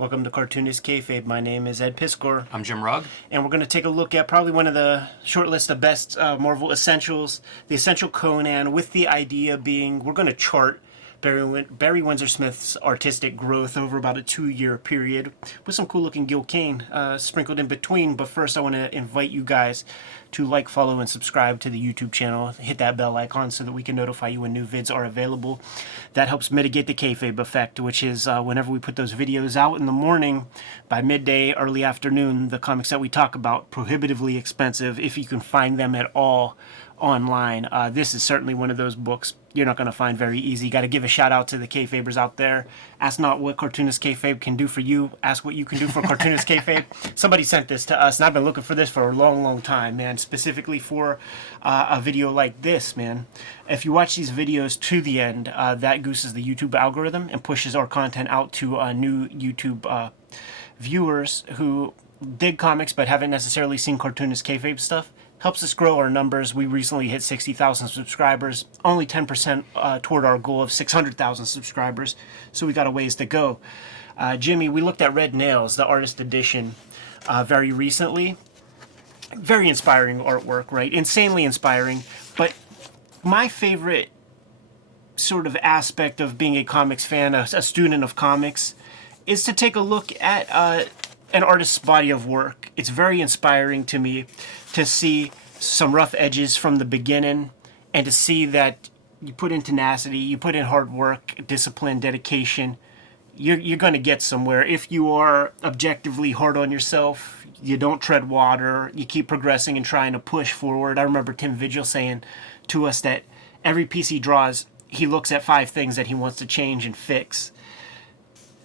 Welcome to Cartoonist Kayfabe. My name is Ed Piskor. I'm Jim Rugg. And we're going to take a look at probably one of the short list of best Marvel essentials, the Essential Conan, with the idea being we're going to chart Barry Windsor Smith's artistic growth over about a 2-year period with some cool looking Gil Kane sprinkled in between. But first I want to invite you guys to like, follow, and subscribe to the YouTube channel. Hit that bell icon so that we can notify you when new vids are available. That helps mitigate the kayfabe effect, which is whenever we put those videos out in the morning, by midday, early afternoon, the comics that we talk about, prohibitively expensive if you can find them at all online. This is certainly one of those books you're not going to find very easy. Got to give a shout out to the kayfabers out there. Ask not what Cartoonist Kayfabe can do for you. Ask what you can do for Cartoonist Kayfabe. Somebody sent this to us, and I've been looking for this for a long, long time, man. Specifically for a video like this, man. If you watch these videos to the end, that gooses the YouTube algorithm and pushes our content out to new YouTube viewers who dig comics but haven't necessarily seen Cartoonist Kayfabe stuff. Helps us grow our numbers. We recently hit 60,000 subscribers, only 10% toward our goal of 600,000 subscribers, so we got a ways to go. Jimmy, we looked at Red Nails, the artist edition, very recently. Very inspiring artwork, right? Insanely inspiring. But my favorite sort of aspect of being a comics fan, a student of comics, is to take a look at an artist's body of work. It's very inspiring to me to see some rough edges from the beginning and to see that you put in tenacity, you put in hard work, discipline, dedication, you're going to get somewhere. If you are objectively hard on yourself, you don't tread water, you keep progressing and trying to push forward. I remember Tim Vigil saying to us that every piece he draws, he looks at 5 things that he wants to change and fix.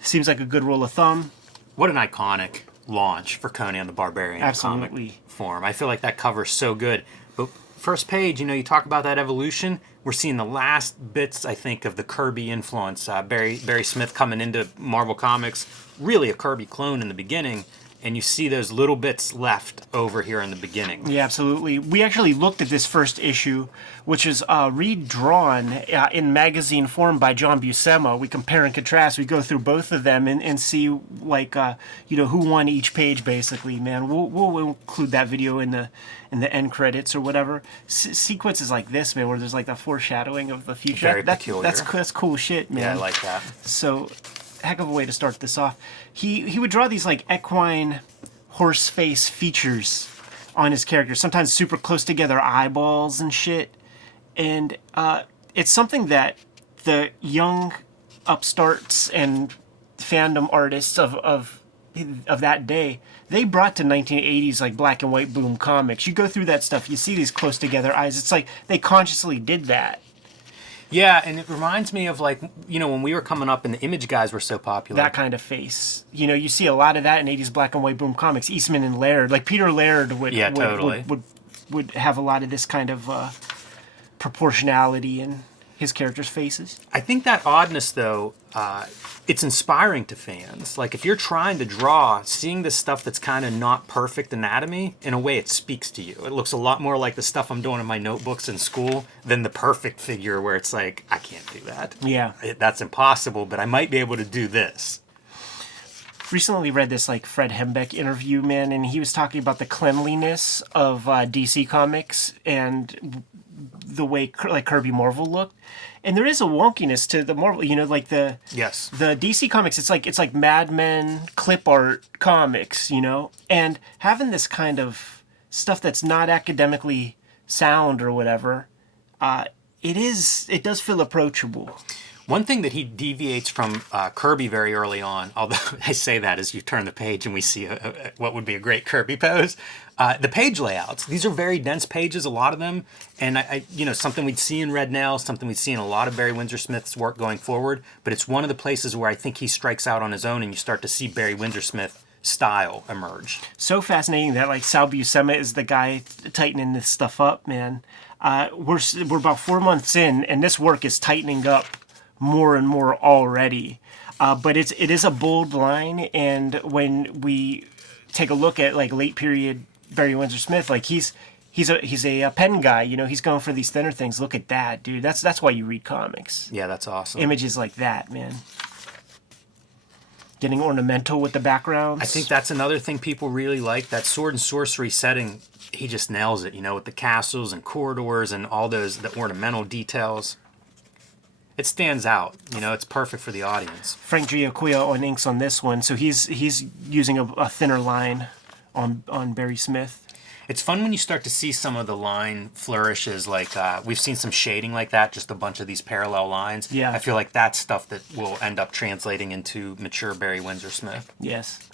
Seems like a good rule of thumb. What an iconic launch for Conan the Barbarian. Absolutely. Comic form. I feel like that cover's so good. But first page, you talk about that evolution. We're seeing the last bits, I think, of the Kirby influence. Barry Smith coming into Marvel Comics, really a Kirby clone in the beginning. And you see those little bits left over here in the beginning. Yeah, absolutely. We actually looked at this first issue, which is redrawn in magazine form by John Buscema. We compare and contrast. We go through both of them and see, like, who won each page, basically, man. We'll include that video in the end credits or whatever. Sequences like this, man, where there's, like, the foreshadowing of the future. Very peculiar. That's cool shit, man. Yeah, I like that. So, heck of a way to start this off. He would draw these like equine horse face features on his characters, sometimes super close together eyeballs and shit. And it's something that the young upstarts and fandom artists of that day, they brought to 1980s like black and white boom comics. You go through that stuff, you see these close together eyes. It's like they consciously did that. Yeah, and it reminds me of, like, when we were coming up and the Image guys were so popular. That kind of face. You see a lot of that in 80s black and white boom comics. Eastman and Laird. Like, Peter Laird would have a lot of this kind of proportionality in his characters' faces. I think that oddness, though, it's inspiring to fans. Like, if you're trying to draw, seeing this stuff that's kind of not perfect anatomy, in a way it speaks to you. It looks a lot more like the stuff I'm doing in my notebooks in school than the perfect figure where it's like, I can't do that. Yeah. That's impossible, but I might be able to do this. Recently read this like Fred Hembeck interview, man, and he was talking about the cleanliness of DC Comics and the way like Kirby Marvel looked. And there is a wonkiness to the Marvel, like the DC Comics. It's like Mad Men clip art comics, and having this kind of stuff that's not academically sound or whatever. It does feel approachable. One thing that he deviates from Kirby very early on, although I say that as you turn the page and we see what would be a great Kirby pose, the page layouts. These are very dense pages, a lot of them, and I something we'd see in Red Nails, something we'd see in a lot of Barry Windsor Smith's work going forward, but it's one of the places where I think he strikes out on his own and you start to see Barry Windsor Smith style emerge. So fascinating that like Sal Buscema is the guy tightening this stuff up, man. We're about 4 months in, and this work is tightening up more and more already. But it is a bold line, and when we take a look at like late period Barry Windsor Smith, like he's a pen guy, he's going for these thinner things. Look at that, dude. That's why you read comics. Yeah, that's awesome. Images like that, man. getting ornamental with the backgrounds. I think that's another thing people really like. That sword and sorcery setting, he just nails it, you know, with the castles and corridors and all those the ornamental details. It stands out, you know, it's perfect for the audience. Frank Giaquia on inks on this one, so he's using a thinner line on Barry Smith. It's fun when you start to see some of the line flourishes, like we've seen some shading like that, just a bunch of these parallel lines. Yeah. I feel like that's stuff that will end up translating into mature Barry Windsor Smith. Yes.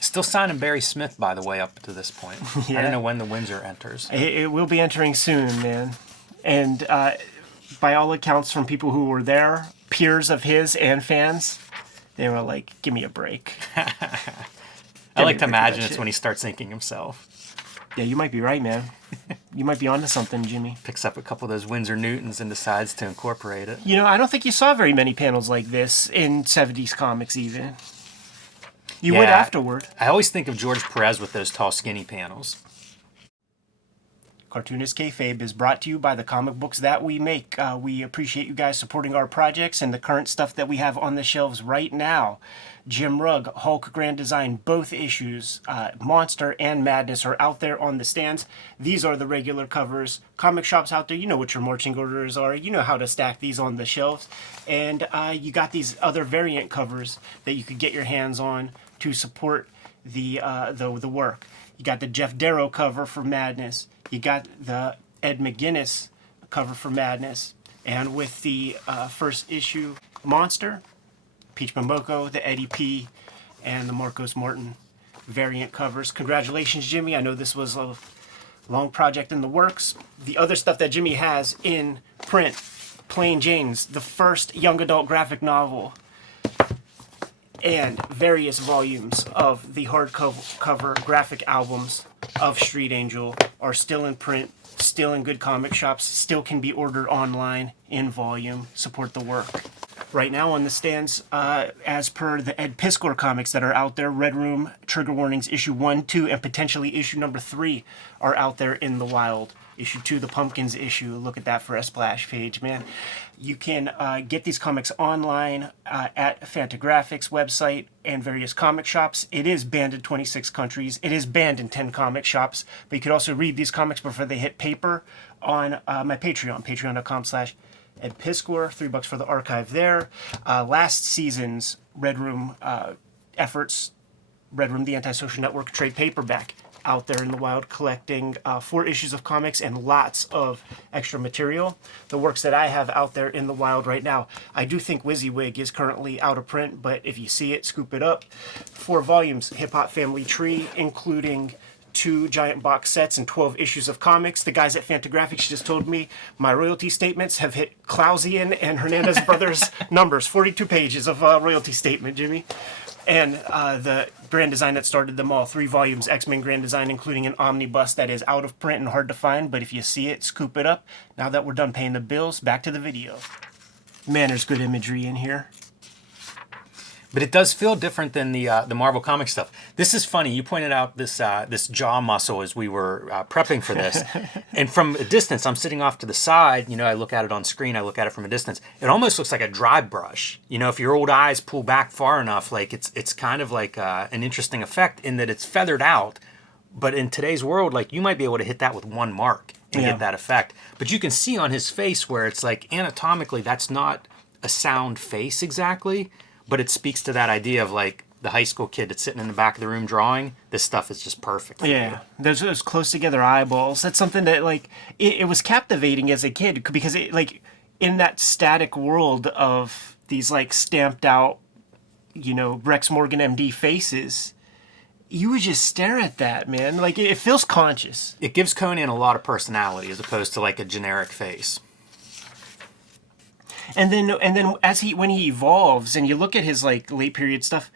Still signing Barry Smith, by the way, up to this point. Yeah. I don't know when the Windsor enters. It will be entering soon, man. And by all accounts from people who were there, peers of his and fans, they were like, give me a break. I like to imagine it's when he starts inking himself. Yeah, you might be right, man. You might be onto something, Jimmy. Picks up a couple of those Windsor Newtons and decides to incorporate it. You know, I don't think you saw very many panels like this in 70s comics even. You would afterward. I always think of George Perez with those tall, skinny panels. Cartoonist Kayfabe is brought to you by the comic books that we make. We appreciate you guys supporting our projects and the current stuff that we have on the shelves right now. Jim Rugg, Hulk Grand Design, both issues, Monster and Madness are out there on the stands. These are the regular covers. Comic shops out there, you know what your marching orders are. You know how to stack these on the shelves. And you got these other variant covers that you could get your hands on to support the work. You got the Jeff Darrow cover for Madness. You got the Ed McGuinness cover for Madness. And with the first issue Monster, Peach Momoko, the Eddie P, and the Marcos Martin variant covers. Congratulations, Jimmy. I know this was a long project in the works. The other stuff that Jimmy has in print, Plain Jane's, the first young adult graphic novel, and various volumes of the hardcover graphic albums of Street Angel are still in print, still in good comic shops, still can be ordered online in volume. Support the work. Right now on the stands, as per the Ed Piskor comics that are out there, Red Room, Trigger Warnings, issue 1, 2, and potentially issue number 3 are out there in the wild. Issue 2, the Pumpkins issue, look at that for a splash page, man. You can get these comics online at Fantagraphics website and various comic shops. It is banned in 26 countries. It is banned in 10 comic shops, but you could also read these comics before they hit paper on my Patreon, patreon.com/Ed Piskor, $3 for the archive there. Last season's Red Room efforts, Red Room, the Antisocial Network trade paperback, out there in the wild collecting 4 issues of comics and lots of extra material. The works that I have out there in the wild right now, I do think WYSIWYG is currently out of print, but if you see it, scoop it up. 4 volumes, Hip Hop Family Tree, including 2 giant box sets and 12 issues of comics. The guys at Fantagraphics just told me my royalty statements have hit Clausian and Hernandez Brothers numbers. 42 pages of royalty statement, Jimmy. And the Grand Design that started them all, 3 volumes, X-Men Grand Design, including an omnibus that is out of print and hard to find, but if you see it, scoop it up. Now that we're done paying the bills, back to the video. Man, there's good imagery in here. But it does feel different than the Marvel comic stuff. This is funny. You pointed out this this jaw muscle as we were prepping for this. And from a distance, I'm sitting off to the side. You know, I look at it on screen. I look at it from a distance. It almost looks like a dry brush. You know, if your old eyes pull back far enough, like it's kind of like an interesting effect in that it's feathered out. But in today's world, like you might be able to hit that with one mark and get that effect. But you can see on his face where it's like anatomically, that's not a sound face exactly. But it speaks to that idea of like the high school kid that's sitting in the back of the room drawing. This stuff is just perfect. Yeah, those close together eyeballs. That's something that like it was captivating as a kid because it like in that static world of these like stamped out, you know, Rex Morgan MD faces. You would just stare at that, man. Like it feels conscious. It gives Conan a lot of personality as opposed to like a generic face. And then as when he evolves and you look at his like late period stuff,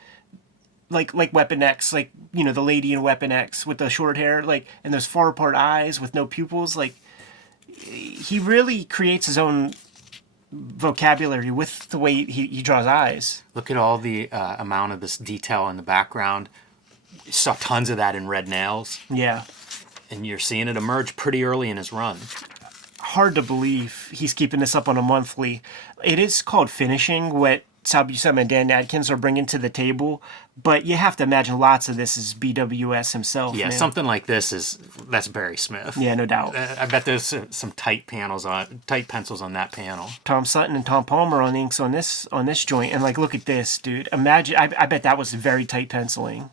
like Weapon X, like, you know, the lady in Weapon X with the short hair, like, and those far apart eyes with no pupils, like he really creates his own vocabulary with the way he draws eyes. Look at all the amount of this detail in the background. You saw tons of that in Red Nails. Yeah. And you're seeing it emerge pretty early in his run. Hard to believe he's keeping this up on a monthly. It is called finishing. What Sal Buscema and Dan Adkins are bringing to the table, but you have to imagine lots of this is BWS himself. Yeah, man. something like that's Barry Smith. Yeah, no doubt. I bet there's some tight pencils on that panel. Tom Sutton and Tom Palmer on inks on this joint, and like, look at this, dude. Imagine, I bet that was very tight penciling.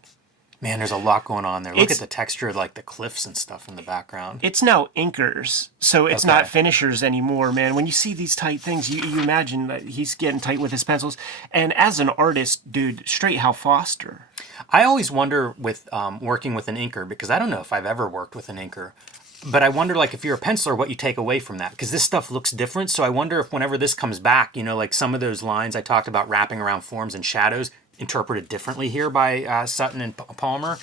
Man, there's a lot going on there. Look at the texture of like the cliffs and stuff in the background. It's now inkers, so it's not finishers anymore, man. When you see these tight things, you imagine that he's getting tight with his pencils. And as an artist, dude, straight Hal Foster. I always wonder with working with an inker, because I don't know if I've ever worked with an inker, but I wonder like if you're a penciler, what you take away from that, because this stuff looks different. So I wonder if whenever this comes back, you know, like some of those lines I talked about wrapping around forms and shadows, interpreted differently here by Sutton and Palmer.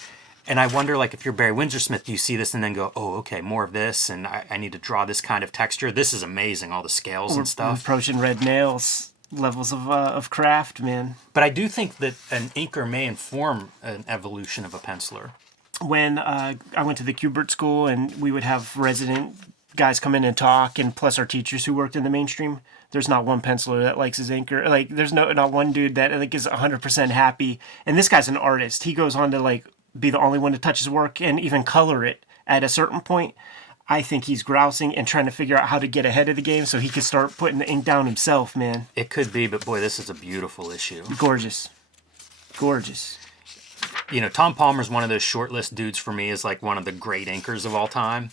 And I wonder, like, if you're Barry Windsor Smith, do you see this and then go, oh, okay, more of this, and I need to draw this kind of texture? This is amazing, all the scales and stuff. Approaching red nails levels of craft, man. But I do think that an inker may inform an evolution of a penciler. When I went to the Kubert School, and we would have resident guys come in and talk, and plus our teachers who worked in the mainstream, there's not one penciler that likes his inker. Like, there's not one dude that like is 100% happy. And this guy's an artist. He goes on to like be the only one to touch his work and even color it at a certain point. I think he's grousing and trying to figure out how to get ahead of the game so he could start putting the ink down himself, man. It could be, but boy, this is a beautiful issue. Gorgeous. Gorgeous. You know, Tom Palmer's one of those shortlist dudes for me, is like one of the great inkers of all time.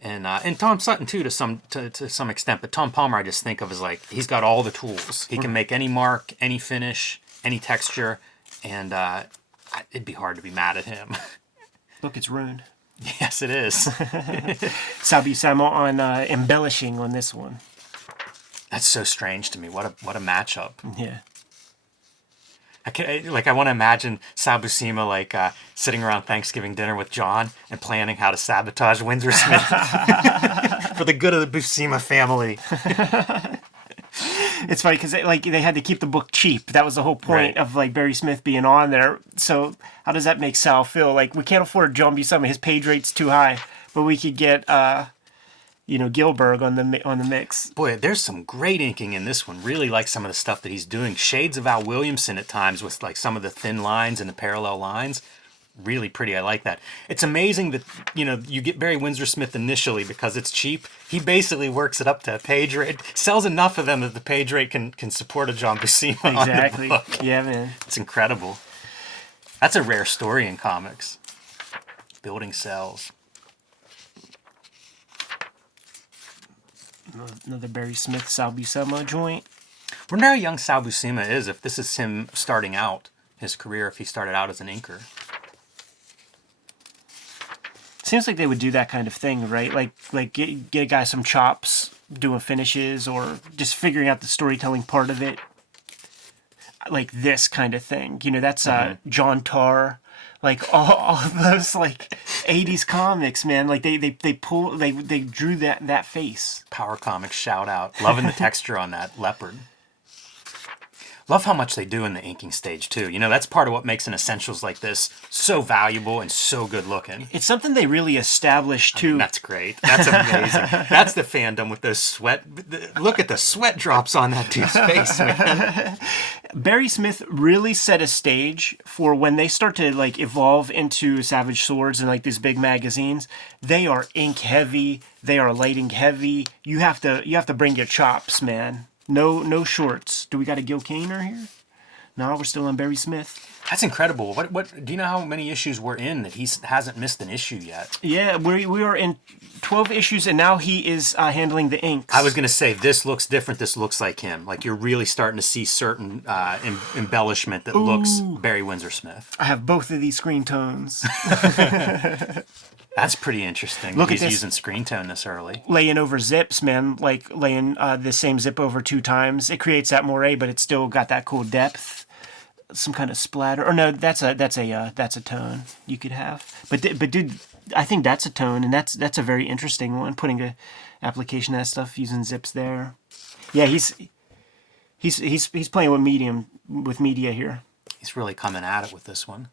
And Tom Sutton too to some extent, but Tom Palmer I just think of as like, he's got all the tools. He can make any mark, any finish, any texture, and it'd be hard to be mad at him. Look, it's ruined. Yes, it is. Sal Buscema on embellishing on this one. That's so strange to me. What a matchup. Yeah. I want to imagine Sal Buscema like sitting around Thanksgiving dinner with John and planning how to sabotage Windsor Smith for the good of the Buscema family. It's funny because they had to keep the book cheap. That was the whole point of like Barry Smith being on there. So how does that make Sal feel? Like, we can't afford John Buscema. His page rate's too high, but we could get Gilberg on the mix. Boy, there's some great inking in this one. Really like some of the stuff that he's doing. Shades of Al Williamson at times with like some of the thin lines and the parallel lines. Really pretty. I like that. It's amazing that, you know, you get Barry Windsor Smith initially because it's cheap. He basically works it up to a page rate. Sells enough of them that the page rate can support a John Buscema Exactly. on the book. Yeah, man. It's incredible. That's a rare story in comics. Building cells. Another Barry Smith Sal Buscema joint. Wonder how young Sal Buscema is, if this is him starting out his career, if he started out as an inker. Seems like they would do that kind of thing, right? Like get a guy some chops doing finishes or just figuring out the storytelling part of it. Like this kind of thing. You know, that's John Tarr. Like all of those like 80s comics, man. Like they drew that face. Power Comics shout out. Loving the texture on that leopard. Love how much they do in the inking stage too. You know, that's part of what makes an Essentials like this so valuable and so good looking. It's something they really established too. I mean, that's great. That's amazing. That's the fandom with those sweat. Look at the sweat drops on that dude's face, man. Barry Smith really set a stage for when they start to like evolve into Savage Swords and like these big magazines. They are ink heavy. They are lighting heavy. You have to bring your chops, man. No shorts. Do we got a Gil Kane here? No, we're still on Barry Smith. That's incredible. What do you know how many issues we're in that he hasn't missed an issue yet? Yeah, we are in 12 issues, and now he is handling the inks. I was going to say, this looks different. This looks like him. Like, you're really starting to see certain embellishment that looks Barry Windsor Smith. I have both of these screen tones. That's pretty interesting. Look He's at this. using screen tone this early. Laying over zips, man. Like laying the same zip over 2 times. It creates that moire, but it's still got that cool depth. Some kind of splatter. Or no, that's a tone you could have. But dude, I think that's a tone, and that's a very interesting one. Putting a application of that stuff using zips there. Yeah, he's playing with media here. He's really coming at it with this one.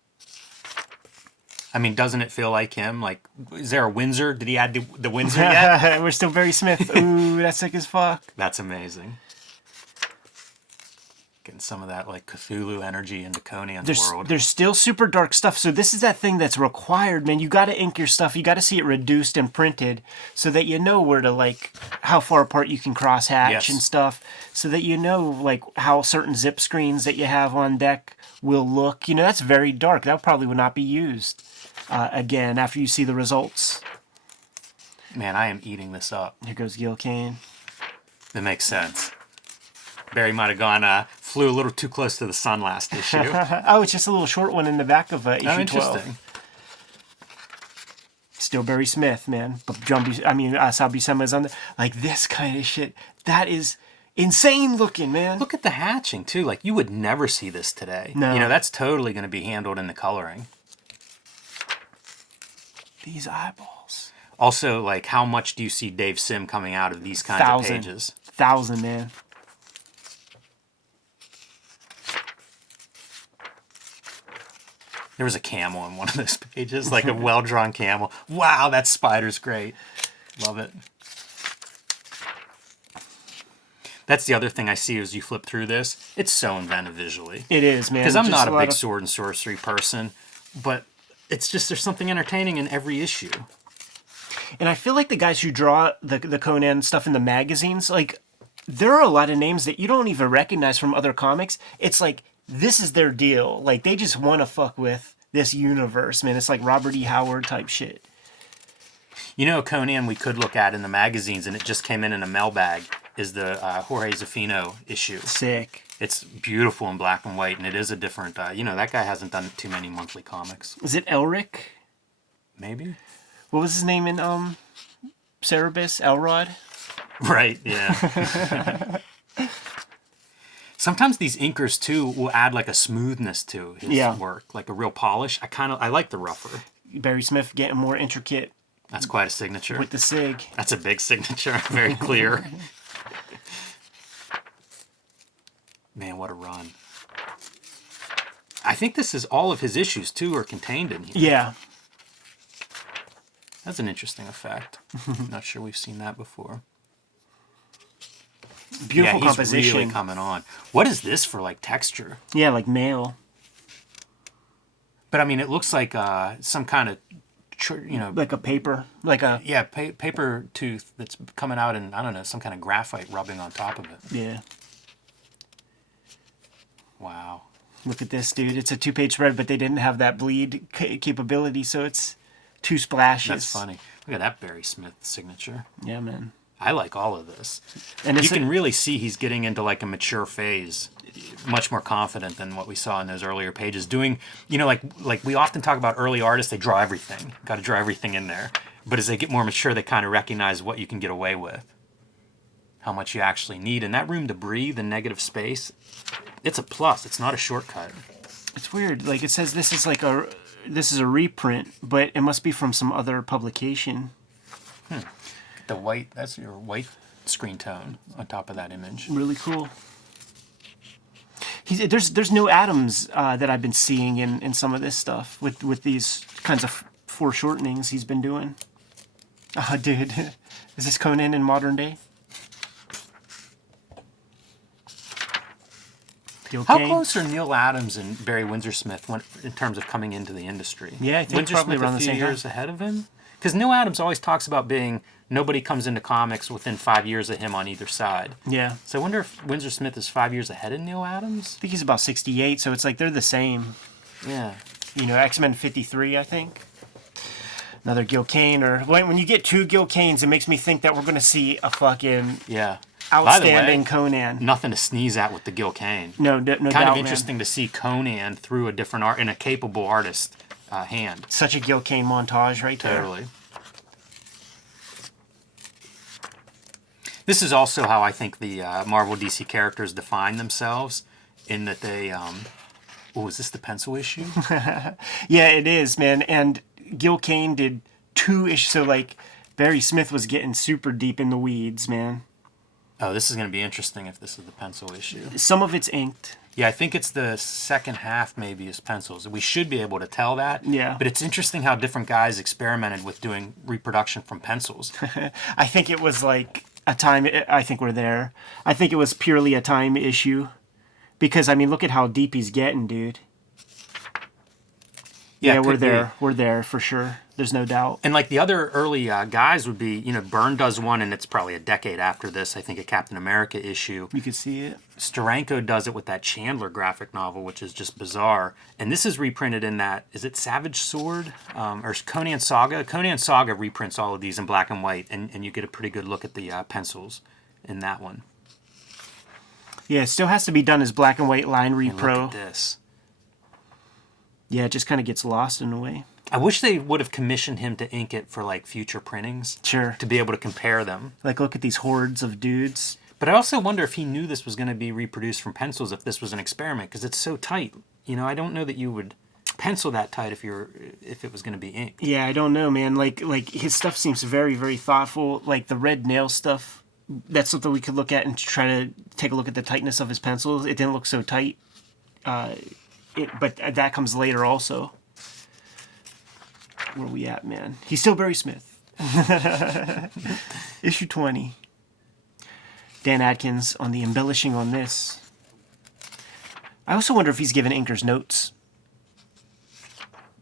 I mean, doesn't it feel like him? Like, is there a Windsor? Did he add the Windsor yet? We're still Barry Smith. Ooh, that's sick as fuck. That's amazing. getting some of that like Cthulhu energy into Conan's There's world. there's still super dark stuff. So this is that thing that's required, man. You got to ink your stuff. You got to see it reduced and printed so that you know where to like how far apart you can cross hatch Yes. and stuff. So that you know like how certain zip screens that you have on deck will look. You know, that's very dark. That probably would not be used again after you see the results. Man, I am eating this up. Here goes Gil Kane. That makes sense. Barry might have gone, flew a little too close to the sun last issue. Oh, it's just a little short one in the back of issue 12. Interesting. Still Barry Smith, man. But Sabi Sema's on the, like this kind of shit. That is insane looking, man. Look at the hatching, too. Like, you would never see this today. No. You know, that's totally going to be handled in the coloring. These eyeballs. Also, like, how much do you see Dave Sim coming out of these kinds of pages? 1,000, man. There was a camel in one of those pages, like a well-drawn camel. Wow, that spider's great. Love it. That's the other thing I see as you flip through this. It's so inventive visually. It is, man. Because I'm Just not a big of- sword and sorcery person, but it's just there's something entertaining in every issue. And I feel like the guys who draw the Conan stuff in the magazines, like, there are a lot of names that you don't even recognize from other comics. It's like, this is their deal. Like, they just want to fuck with this universe, man. It's like Robert E. Howard type shit. You know, Conan we could look at in the magazines, and it just came in a mailbag, is the Jorge Zafino issue. Sick. It's beautiful in black and white, and it is a different, you know, that guy hasn't done too many monthly comics. Is it Elric? Maybe? What was his name in Cerebus? Elrod? Right, yeah. Sometimes these inkers, too, will add like a smoothness to his work, like a real polish. I like the rougher. Barry Smith getting more intricate That's quite a signature. with the SIG. That's a big signature. Very clear. Man, what a run. I think this is all of his issues, too, are contained in here. Yeah. That's an interesting effect. Not sure we've seen that before. Beautiful yeah, he's composition. really coming on. What is this for, like, texture? Yeah, like mail. But, I mean, it looks like some kind of, you know... Like a paper. Like a... Yeah, paper tooth that's coming out in, I don't know, some kind of graphite rubbing on top of it. Yeah. Wow. Look at this, dude. It's a 2-page spread, but they didn't have that bleed capability, so it's 2 splashes. That's funny. Look at that Barry Smith signature. Yeah, man. I like all of this. And You can really see he's getting into like a mature phase, much more confident than what we saw in those earlier pages. Doing, you know, like we often talk about early artists, they draw everything. Got to draw everything in there. But as they get more mature, they kind of recognize what you can get away with, how much you actually need. And that room to breathe and negative space, it's a plus. It's not a shortcut. It's weird. Like, it says this is a reprint, but it must be from some other publication. The white, that's your white screen tone on top of that image. Really cool. There's no atoms that I've been seeing in some of this stuff with these kinds of foreshortenings he's been doing. Oh, dude. Is this Conan in modern day? Gil How Kane? close are Neil Adams and Barry Windsor Smith in terms of coming into the industry? Yeah, I think Windsor probably Smith around a the few same years time. ahead of him? Because Neil Adams always talks about being nobody comes into comics within 5 years of him on either side. Yeah. So I wonder if Windsor Smith is 5 years ahead of Neil Adams? I think he's about 68, so it's like they're the same. Yeah. You know, X-Men 53, I think. Another Gil Kane, or when you get 2 Gil Kanes, it makes me think that we're going to see a fucking Yeah. outstanding By the way, Conan. nothing to sneeze at with the Gil Kane. No doubt, Kind man. of interesting to see Conan through a different art in a capable artist hand. Such a Gil Kane montage right there. Totally. This is also how I think the Marvel DC characters define themselves, in that they. Oh, is this the pencil issue? Yeah, it is, man. And Gil Kane did 2 issues, so like Barry Smith was getting super deep in the weeds, man. Oh, this is going to be interesting if this is the pencil issue. Some of it's inked. Yeah, I think it's the second half maybe is pencils. We should be able to tell that. Yeah. But it's interesting how different guys experimented with doing reproduction from pencils. I think it was like a time. I think we're there. I think it was purely a time issue Because, I mean, look at how deep he's getting, dude. Yeah, we're could be. there. We're there for sure. There's no doubt. And like the other early guys would be, Byrne does one, and it's probably a decade after this. I think a Captain America issue. You could see it. Steranko does it with that Chandler graphic novel, which is just bizarre. And this is reprinted in that, is it Savage Sword? Or Conan Saga? Conan Saga reprints all of these in black and white, and you get a pretty good look at the pencils in that one. Yeah, it still has to be done as black and white line And repro. look at this. Yeah, it just kind of gets lost in a way. I wish they would have commissioned him to ink it for like future printings. Sure. To be able to compare them. Like, look at these hordes of dudes. But I also wonder if he knew this was going to be reproduced from pencils, if this was an experiment, because it's so tight. I don't know that you would pencil that tight if it was going to be inked. Yeah, I don't know, man. Like his stuff seems very, very thoughtful. Like the red nail stuff, that's something we could look at and try to take a look at the tightness of his pencils. It didn't look so tight. But that comes later also. Where are we at, man? He's still Barry Smith. Issue 20. Dan Adkins on the embellishing on this. I also wonder if he's given inkers notes.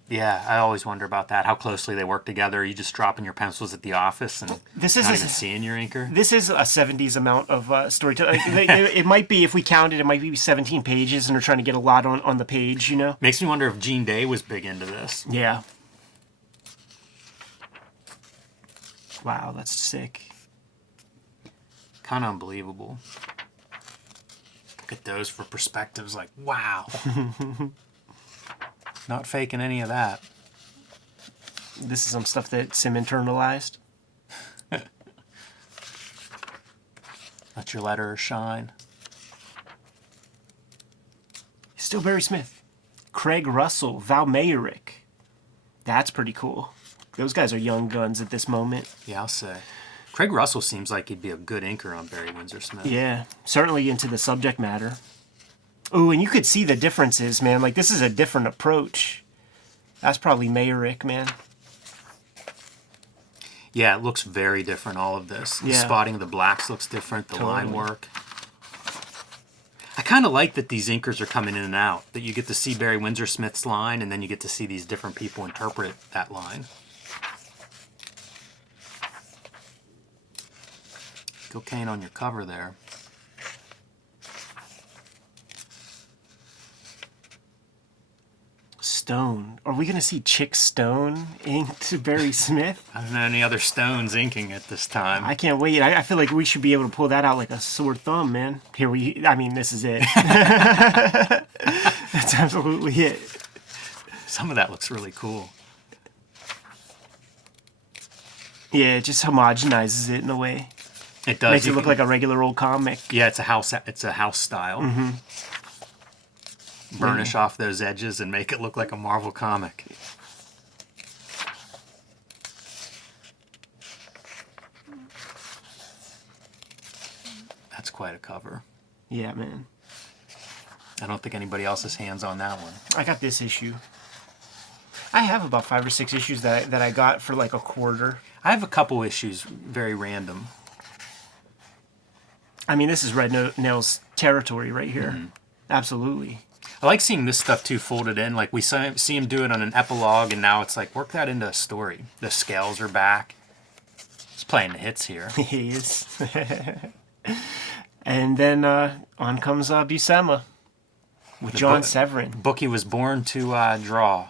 Yeah, I always wonder about that, how closely they work together. Are you just dropping your pencils at the office and This is not a- even seeing your inker? This is a 70s amount of storytelling. It might be, if we counted, it might be 17 pages, and they're trying to get a lot on the page, Makes me wonder if Gene Day was big into this. Yeah. Wow, that's sick. Kind of unbelievable. Look at those for perspectives, like, wow. Not faking any of that. This is some stuff that Sim internalized. Let your letter shine. Still Barry Smith. Craig Russell, Val Mayerick. That's pretty cool. Those guys are young guns at this moment. Yeah, I'll say. Craig Russell seems like he'd be a good inker on Barry Windsor Smith. Yeah, certainly into the subject matter. Oh, and you could see the differences, man. Like, this is a different approach. That's probably Mayerick, man. Yeah, it looks very different, all of this. The Yeah. spotting of the blacks looks different, the line Totally. work. I kind of like that these inkers are coming in and out, that you get to see Barry Windsor Smith's line, and then you get to see these different people interpret that line. Gil Kane on your cover there. Stone. Are we going to see Chick Stone inked Barry Smith? I don't know any other Stones inking at this time. I can't wait. I feel like we should be able to pull that out like a sore thumb, man. This is it. That's absolutely it. Some of that looks really cool. Yeah, it just homogenizes it in a way. It does. Makes it You look can- like a regular old comic. Yeah, it's a house style. Mm-hmm. Burnish off those edges and make it look like a Marvel comic. That's quite a cover. Yeah, man. I don't think anybody else has hands on that one. I got this issue. I have about 5 or 6 issues that I got for like a quarter. I have a couple issues, very random. I mean, this is Red Nail's territory right here. Mm-hmm. Absolutely. I like seeing this stuff too folded in. Like we see him do it on an epilogue, and now it's like work that into a story. The scales are back. He's playing the hits here. He is. And then on comes Buscema with John Severin. Book he was born to draw.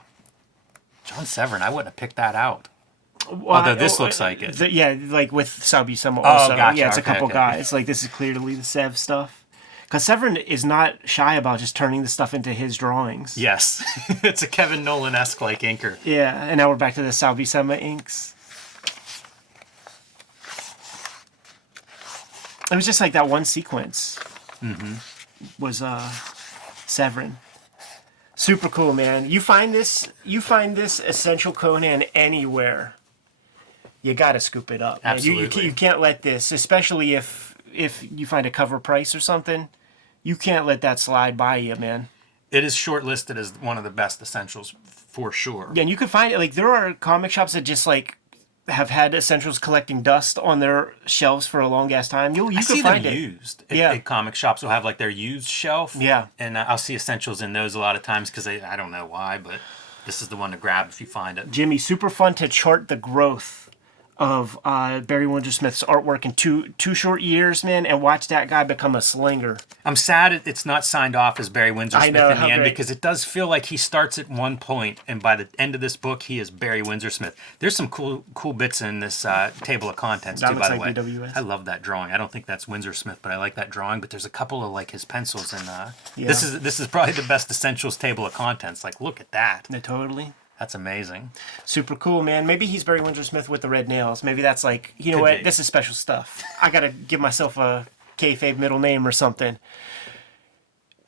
John Severin, I wouldn't have picked that out. Although this looks like it. Yeah, like with Sal Buscema also. gotcha. Yeah, it's a Okay, couple okay. guys. Like, this is clearly the Sev stuff. Because Severin is not shy about just turning the stuff into his drawings. Yes. It's a Kevin Nolan-esque like inker. Yeah, and now we're back to the Sal Buscema inks. It was just like that one sequence. Was Severin. Super cool, man. You find this Essential Conan anywhere, you gotta scoop it up. Man. Absolutely. You can't let this, especially if you find a cover price or something, you can't let that slide by you, man. It is shortlisted as one of the best essentials for sure. Yeah, and you can find it, like, there are comic shops that just, like, have had essentials collecting dust on their shelves for a long ass time, you I can see find them it. used. Yeah. At comic shops will have like their used shelf. Yeah. And I'll see essentials in those a lot of times because I don't know why, but this is the one to grab if you find it. Jimmy, super fun to chart the growth of Barry Windsor Smith's artwork in two short years, man, and watch that guy become a slinger. I'm sad it's not signed off as Barry Windsor Smith know, in the how end great. because it does feel like he starts at one point and by the end of this book he is Barry Windsor Smith. There's some cool bits in this table of contents That too, by looks the way. like BWS. I love that drawing. I don't think that's Windsor Smith, but I like that drawing. But there's a couple of like his pencils and Yeah. this is probably the best essentials table of contents. Like look at that. Yeah, totally. That's amazing. Super cool, man. Maybe he's Barry Windsor Smith with the red nails. Maybe that's like, you know Could what? be. This is special stuff. I gotta give myself a Kayfabe middle name or something.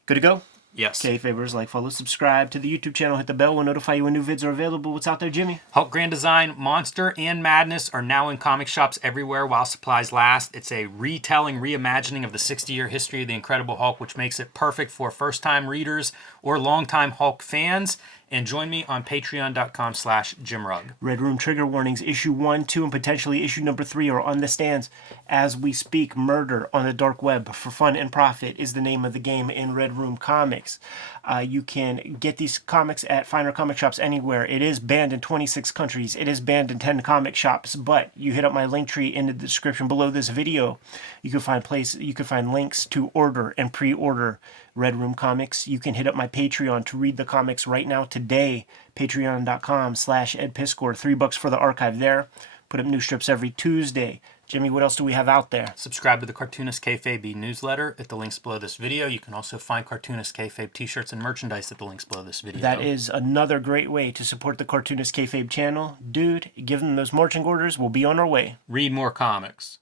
Good to go? Yes. Kayfabers, like, follow, subscribe to the YouTube channel, hit the bell, we'll notify you when new vids are available. What's out there, Jimmy? Hulk Grand Design, Monster, and Madness are now in comic shops everywhere while supplies last. It's a retelling, reimagining of the 60-year history of the Incredible Hulk, which makes it perfect for first-time readers or long-time Hulk fans. And join me on patreon.com/JimRugg. Red Room trigger warnings, issue 1, 2, and potentially issue number 3 are on the stands as we speak. Murder on the dark web for fun and profit is the name of the game in Red Room Comics. You can get these comics at finer comic shops anywhere. It is banned in 26 countries. It is banned in 10 comic shops, but you hit up my link tree in the description below this video. You can find links to order and pre-order Red Room Comics. You can hit up my Patreon to read the comics right now today. Patreon.com/EdPiscor. $3 for the archive there. Put up new strips every Tuesday. Jimmy, what else do we have out there? Subscribe to the Cartoonist Kayfabe newsletter at the links below this video. You can also find Cartoonist Kayfabe t-shirts and merchandise at the links below this video. That is another great way to support the Cartoonist Kayfabe channel. Dude, give them those marching orders. We'll be on our way. Read more comics.